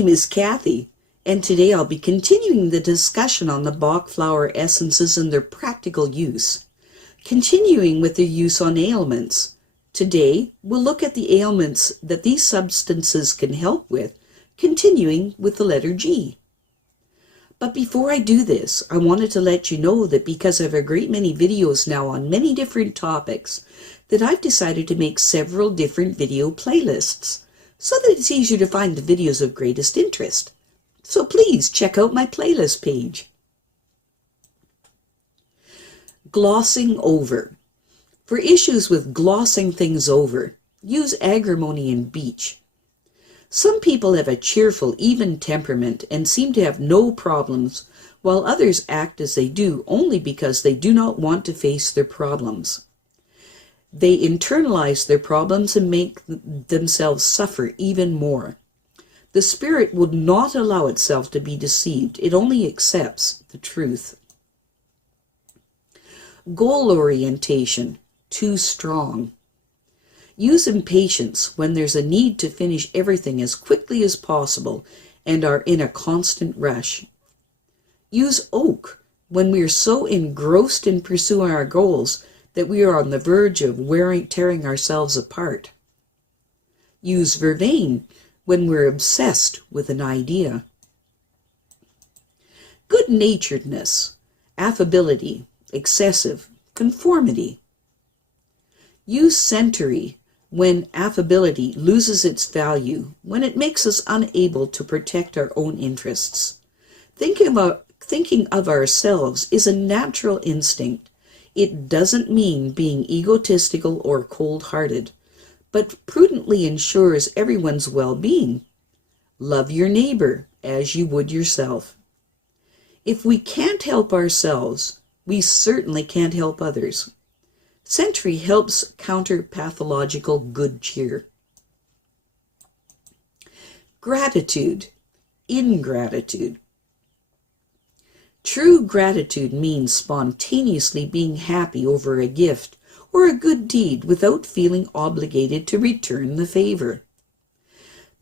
name is Kathy, and today I'll be continuing the discussion on the Bach Flower Essences and their practical use. Continuing with their use on ailments. Today, we'll look at the ailments that these substances can help with, continuing with the letter G. But before I do this, I wanted to let you know that because I have a great many videos now on many different topics, that I've decided to make several different video playlists, so that it's easier to find the videos of greatest interest. So please check out my playlist page. Glossing over. For issues with glossing things over, use agrimony and beech. Some people have a cheerful, even temperament and seem to have no problems, while others act as they do only because they do not want to face their problems. They internalize their problems and make themselves suffer even more. The spirit would not allow itself to be deceived. It only accepts the truth. Goal orientation, too strong. Use impatience when there's a need to finish everything as quickly as possible and are in a constant rush. Use oak when we are so engrossed in pursuing our goals that we are on the verge of tearing ourselves apart. Use vervain when we're obsessed with an idea. Good-naturedness, affability, excessive, conformity. Use century when affability loses its value, when it makes us unable to protect our own interests. Thinking of ourselves is a natural instinct. It doesn't mean being egotistical or cold-hearted, but prudently ensures everyone's well-being. Love your neighbor as you would yourself. If we can't help ourselves, we certainly can't help others. Century helps counter pathological good cheer. Gratitude, ingratitude. True gratitude means spontaneously being happy over a gift or a good deed without feeling obligated to return the favor.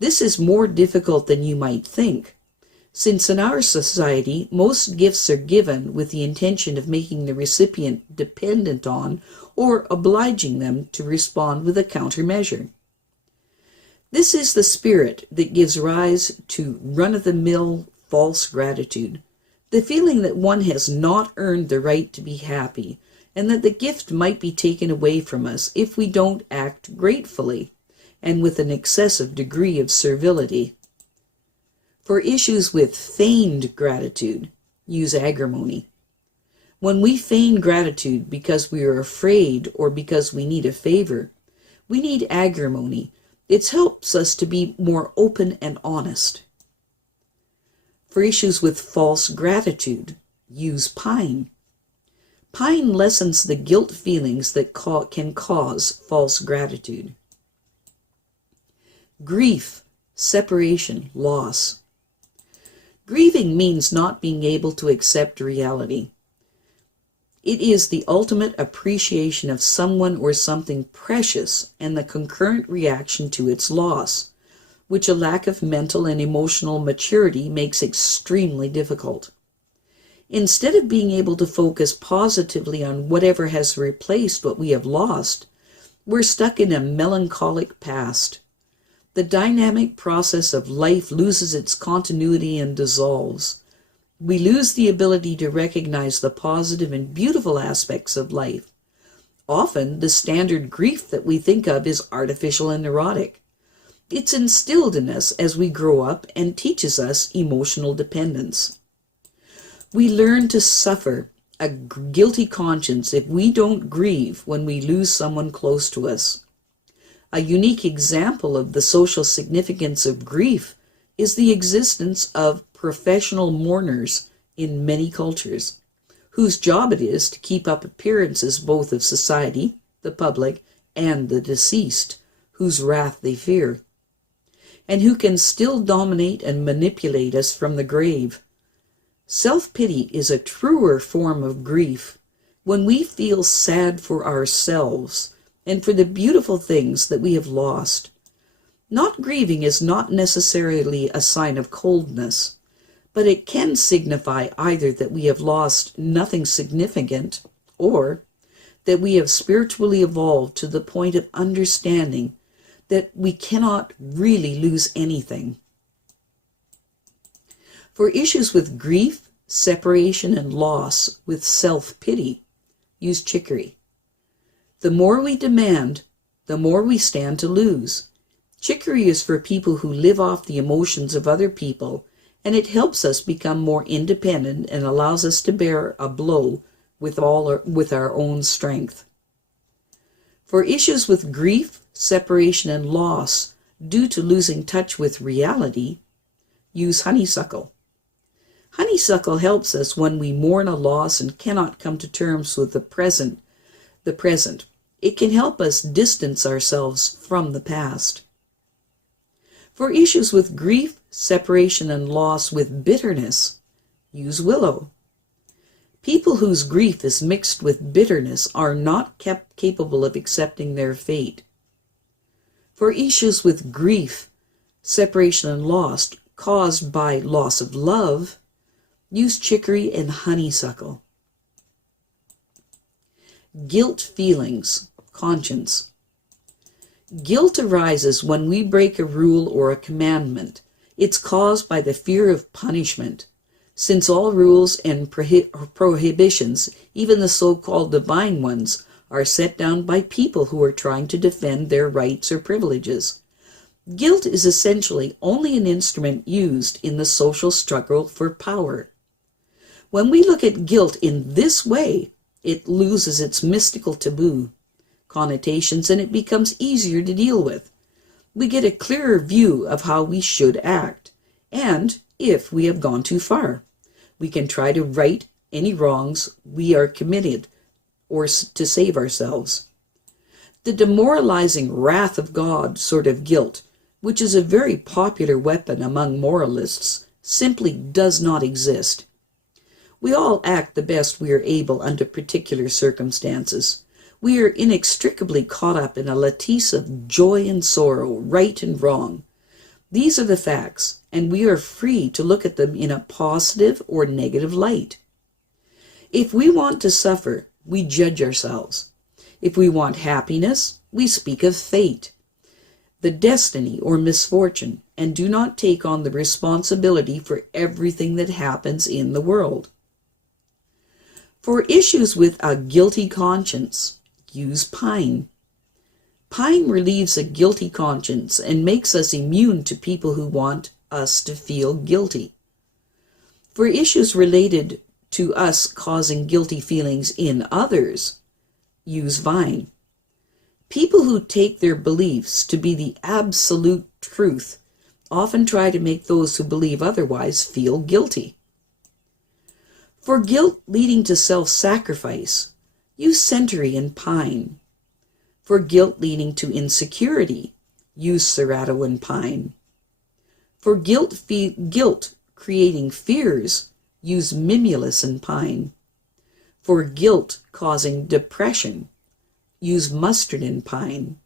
This is more difficult than you might think, since in our society most gifts are given with the intention of making the recipient dependent on or obliging them to respond with a countermeasure. This is the spirit that gives rise to run-of-the-mill false gratitude, the feeling that one has not earned the right to be happy, and that the gift might be taken away from us if we don't act gratefully, and with an excessive degree of servility. For issues with feigned gratitude, use agrimony. When we feign gratitude because we are afraid or because we need a favor, we need agrimony. It helps us to be more open and honest. For issues with false gratitude, use pine. Pine lessens the guilt feelings that can cause false gratitude. Grief, separation, loss. Grieving means not being able to accept reality. It is the ultimate appreciation of someone or something precious and the concurrent reaction to its loss, which a lack of mental and emotional maturity makes extremely difficult. Instead of being able to focus positively on whatever has replaced what we have lost, we're stuck in a melancholic past. The dynamic process of life loses its continuity and dissolves. We lose the ability to recognize the positive and beautiful aspects of life. Often, the standard grief that we think of is artificial and neurotic. It's instilled in us as we grow up and teaches us emotional dependence. We learn to suffer a guilty conscience if we don't grieve when we lose someone close to us. A unique example of the social significance of grief is the existence of professional mourners in many cultures, whose job it is to keep up appearances both of society, the public, and the deceased, whose wrath they fear, and who can still dominate and manipulate us from the grave. Self-pity is a truer form of grief when we feel sad for ourselves and for the beautiful things that we have lost. Not grieving is not necessarily a sign of coldness, but it can signify either that we have lost nothing significant or that we have spiritually evolved to the point of understanding that we cannot really lose anything. For issues with grief, separation, and loss with self-pity, use chicory. The more we demand, the more we stand to lose. Chicory is for people who live off the emotions of other people, and it helps us become more independent and allows us to bear a blow with our own strength. For issues with grief, separation, and loss due to losing touch with reality, use honeysuckle. Honeysuckle helps us when we mourn a loss and cannot come to terms with the present. It can help us distance ourselves from the past. For issues with grief, separation, and loss with bitterness, use willow. People whose grief is mixed with bitterness are not capable of accepting their fate. For issues with grief, separation, and loss caused by loss of love, use chicory and honeysuckle. Guilt feelings, conscience. Guilt arises when we break a rule or a commandment. It's caused by the fear of punishment. Since all rules and prohibitions, even the so-called divine ones, are set down by people who are trying to defend their rights or privileges. Guilt is essentially only an instrument used in the social struggle for power. When we look at guilt in this way, it loses its mystical taboo connotations and it becomes easier to deal with. We get a clearer view of how we should act, and if we have gone too far, we can try to right any wrongs we are committed or to save ourselves. The demoralizing wrath of God sort of guilt, which is a very popular weapon among moralists, simply does not exist. We all act the best we are able under particular circumstances. We are inextricably caught up in a lattice of joy and sorrow, right and wrong. These are the facts, and we are free to look at them in a positive or negative light. If we want to suffer, we judge ourselves. If we want happiness, we speak of fate, the destiny or misfortune, and do not take on the responsibility for everything that happens in the world. For issues with a guilty conscience, use pine. Pine relieves a guilty conscience and makes us immune to people who want us to feel guilty. For issues related to us causing guilty feelings in others, use vine. People who take their beliefs to be the absolute truth often try to make those who believe otherwise feel guilty. For guilt leading to self-sacrifice, use century and pine. For guilt leading to insecurity, use serrato and pine. For guilt creating fears, use mimulus and pine. For guilt causing depression, use mustard and pine.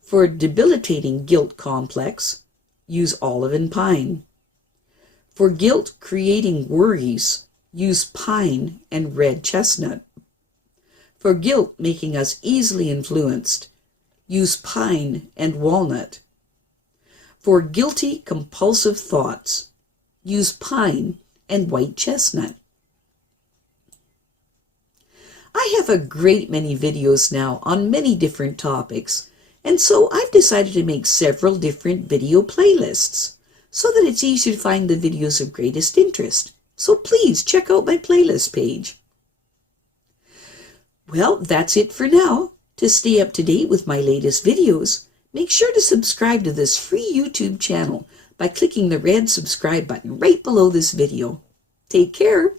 For debilitating guilt complex, use olive and pine. For guilt creating worries, use pine and red chestnut. For guilt making us easily influenced, use pine and walnut. For guilty compulsive thoughts, use pine and white chestnut. I have a great many videos now on many different topics, and so I've decided to make several different video playlists so that it's easier to find the videos of greatest interest. So please check out my playlist page. Well, that's it for now. To stay up to date with my latest videos, make sure to subscribe to this free YouTube channel by clicking the red subscribe button right below this video. Take care.